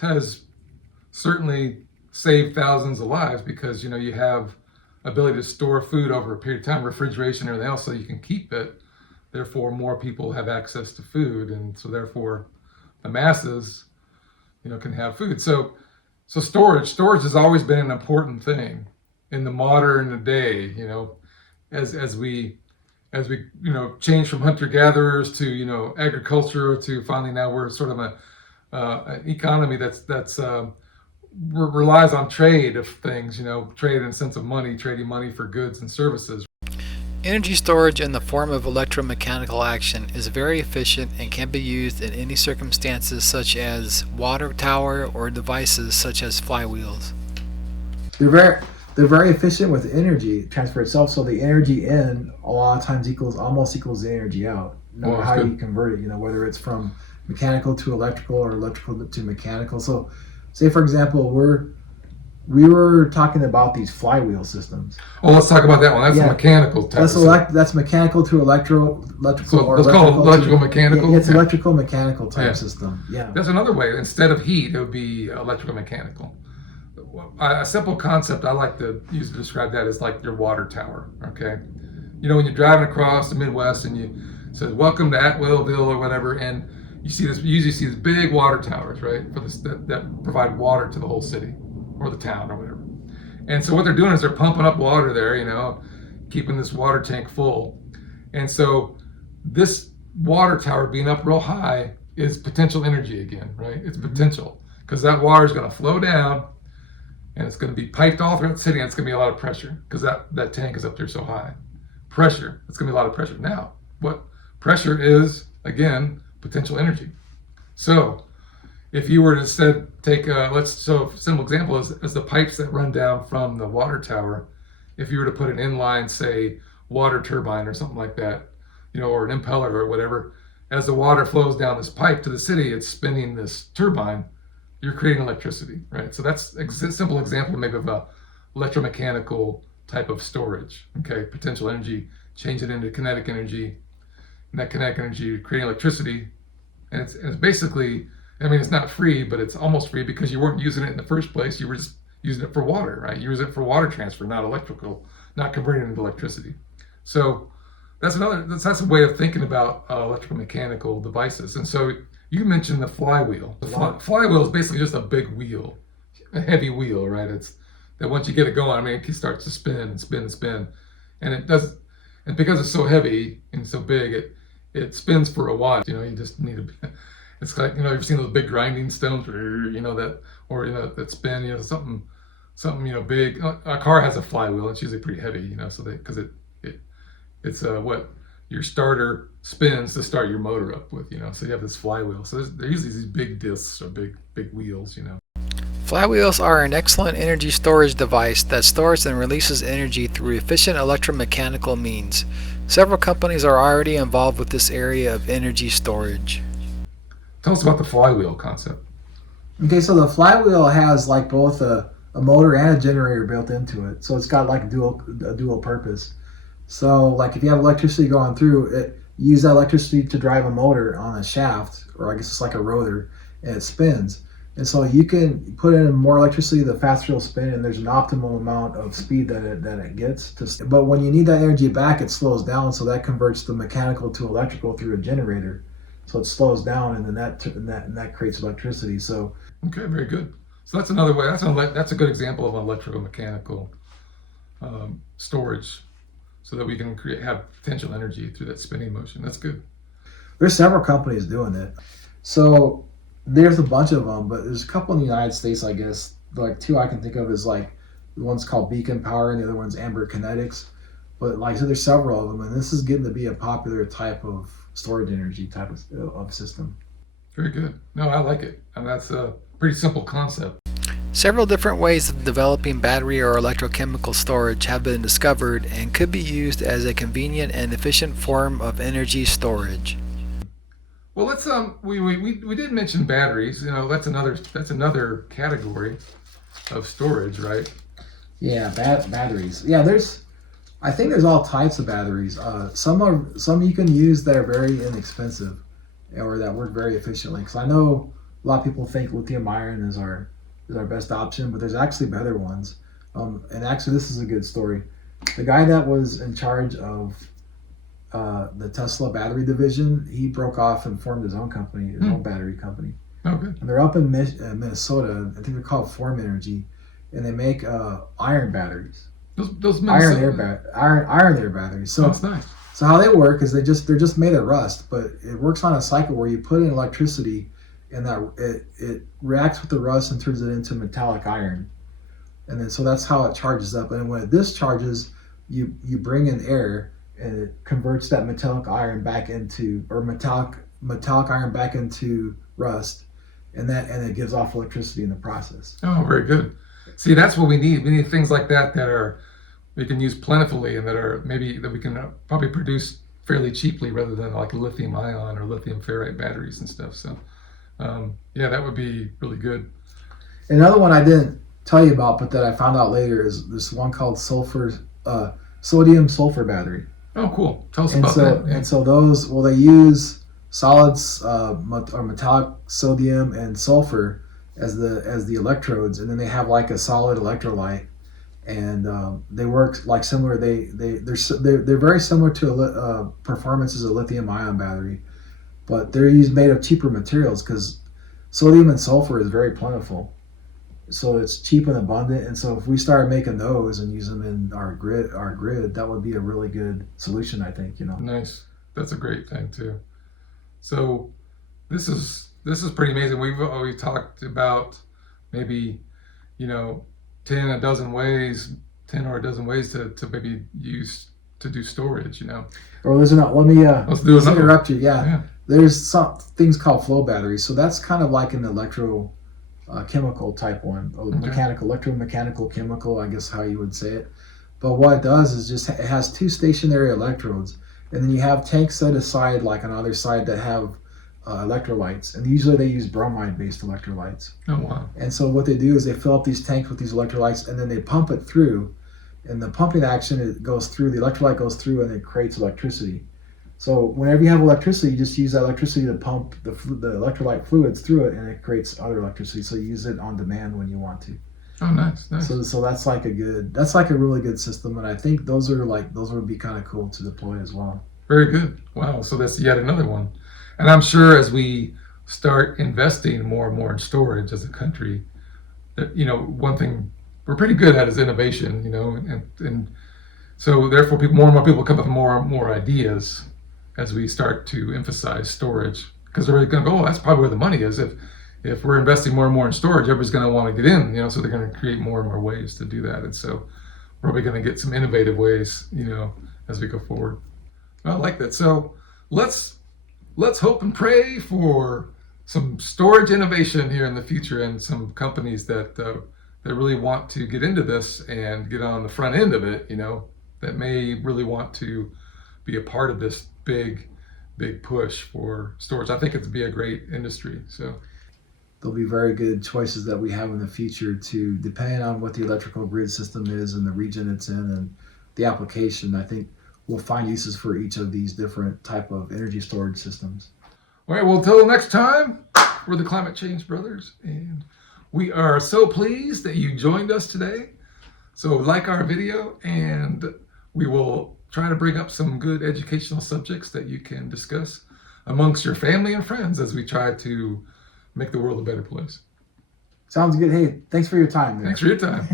has certainly saved thousands of lives, because you have ability to store food over a period of time, refrigeration and everything else, so you can keep it. Therefore, more people have access to food, and so therefore the masses can have food. So storage has always been an important thing in the modern day, as we change from hunter-gatherers to agriculture, to finally now we're sort of an economy that's relies on trade of things, trade in the sense of money, trading money for goods and services. Energy storage in the form of electromechanical action is very efficient and can be used in any circumstances, such as water tower or devices such as flywheels. They're very efficient with energy transfer itself. So the energy in a lot of times almost equals the energy out, no matter how you convert it. Whether it's from mechanical to electrical or electrical to mechanical. So, say for example, we were talking about these flywheel systems. Oh, let's talk about that one. That's a mechanical type. That's mechanical to electrical. So let's call it electrical mechanical. It's electrical mechanical type system. Yeah. That's another way. Instead of heat, it would be electrical mechanical. A simple concept I like to use to describe that is like your water tower. Okay, when you're driving across the Midwest and you says "Welcome to Atwellville" or whatever, and you usually see these big water towers, right, for this that provide water to the whole city or the town or whatever. And so what they're doing is they're pumping up water there, keeping this water tank full. And so this water tower being up real high is potential energy again, right? It's potential, because that water is going to flow down and it's going to be piped all throughout the city, and it's going to be a lot of pressure because that tank is up there so high. Pressure, it's going to be a lot of pressure. Now, what pressure is, again, potential energy. So if you were to instead take, a simple example is the pipes that run down from the water tower. If you were to put an inline, say, water turbine or something like that, or an impeller or whatever, as the water flows down this pipe to the city, it's spinning this turbine. You're creating electricity, right? So that's a simple example maybe of a electromechanical type of storage. Okay, potential energy, change it into kinetic energy, and that kinetic energy creating electricity, and it's basically, it's not free, but it's almost free because you weren't using it in the first place. You were just using it for water, right? You use it for water transfer, not converting it into electricity. So that's a way of thinking about electrical mechanical devices. And so you mentioned the flywheel. The flywheel is basically just a big wheel, a heavy wheel, right? It's that once you get it going, it starts to spin and spin and spin, and it does. And because it's so heavy and so big, it spins for a while. You just need to. It's like, you've seen those big grinding stones, that spin, something, big. A car has a flywheel. It's usually pretty heavy, because it's what your starter spins to start your motor up with, So you have this flywheel. So they're usually these big discs or big wheels, Flywheels are an excellent energy storage device that stores and releases energy through efficient electromechanical means. Several companies are already involved with this area of energy storage. Tell us about the flywheel concept. Okay, so the flywheel has like both a motor and a generator built into it. So it's got like a dual purpose. So like if you have electricity going through it, you use that electricity to drive a motor on a shaft, or I guess it's like a rotor, and it spins. And so you can put in more electricity, the faster it'll spin, and there's an optimal amount of speed that it gets. But when you need that energy back, it slows down, so that converts the mechanical to electrical through a generator. So it slows down, and then that creates electricity. So okay, very good. So that's another way. That's a good example of an electrical mechanical storage, so that we can have potential energy through that spinning motion. That's good. There's several companies doing it. So there's a bunch of them, but there's a couple in the United States, I guess. Like two I can think of is like the one's called Beacon Power and the other one's Amber Kinetics. But like I said, there's several of them, and this is getting to be a popular type of storage energy type of system. Very good. No, I like it. And that's a pretty simple concept. Several different ways of developing battery or electrochemical storage have been discovered and could be used as a convenient and efficient form of energy storage. Well, let's we did mention batteries. That's another category of storage, right? Yeah, batteries. Yeah, I think there's all types of batteries. Some you can use that are very inexpensive or that work very efficiently. Because I know lot of people think lithium ion is our best option, but there's actually better ones. And actually, this is a good story. The guy that was in charge of the Tesla battery division, he broke off and formed his own company, his own battery company. Okay. And they're up in Minnesota. I think they're called Form Energy, and they make iron batteries, Those iron Minnesota, air batteries. So that's nice. so how they work is they're just made of rust, but it works on a cycle where you put in electricity, and that it reacts with the rust and turns it into metallic iron, and then so that's how it charges up. And when it discharges, you bring in air, and it converts that metallic iron back into metallic iron back into rust, and it gives off electricity in the process. Oh, very good. See, that's what we need. We need things like that are we can use plentifully and that are maybe that we can probably produce fairly cheaply rather than like lithium ion or lithium ferrite batteries and stuff. So, yeah, that would be really good. Another one I didn't tell you about, but that I found out later is this one called sodium sulfur battery. Oh, cool. Tell us And about so that. Yeah. and so those they use solids or metallic sodium and sulfur as the electrodes, and then they have like a solid electrolyte, and they work like similar. They're very similar to performance as a lithium ion battery, but they're made of cheaper materials because sodium and sulfur is very plentiful, so it's cheap and abundant. And so if we started making those and use them in our grid, that would be a really good solution, I think. Nice. That's a great thing too. So this is pretty amazing. We've talked about maybe 10 or a dozen ways to maybe use to do storage. Or listen, let me Let's do let's another interrupt you. Yeah. Yeah, there's some things called flow batteries. So that's kind of like an chemical type one, electromechanical chemical, I guess how you would say it. But what it does is just it has two stationary electrodes, and then you have tanks set aside like on either side that have electrolytes, and usually they use bromide-based electrolytes. Oh wow. And so what they do is they fill up these tanks with these electrolytes, and then they pump it through. And the pumping action, the electrolyte goes through, and it creates electricity. So whenever you have electricity, you just use that electricity to pump the electrolyte fluids through it, and it creates other electricity. So you use it on demand when you want to. Oh, nice. So that's like a really good system, and I think those would be kind of cool to deploy as well. Very good. Wow. So that's yet another one. And I'm sure as we start investing more and more in storage as a country, that one thing we're pretty good at is innovation. And so therefore more and more people come up with more and more ideas as we start to emphasize storage, because they're going to go, oh, that's probably where the money is. If we're investing more and more in storage, everybody's going to want to get in, so they're going to create more and more ways to do that. And so we're probably going to get some innovative ways, as we go forward. I like that. So let's hope and pray for some storage innovation here in the future, and some companies that really want to get into this and get on the front end of it, that may really want to be a part of this big push for storage. I think it'd be a great industry. So there'll be very good choices that we have in the future depending on what the electrical grid system is and the region it's in and the application. I think we'll find uses for each of these different type of energy storage systems. All right, well, until next time, we're the Climate Change Brothers, and we are so pleased that you joined us today. So like our video, and we will try to bring up some good educational subjects that you can discuss amongst your family and friends as we try to make the world a better place. Sounds good. Hey, thanks for your time. Thanks for your time.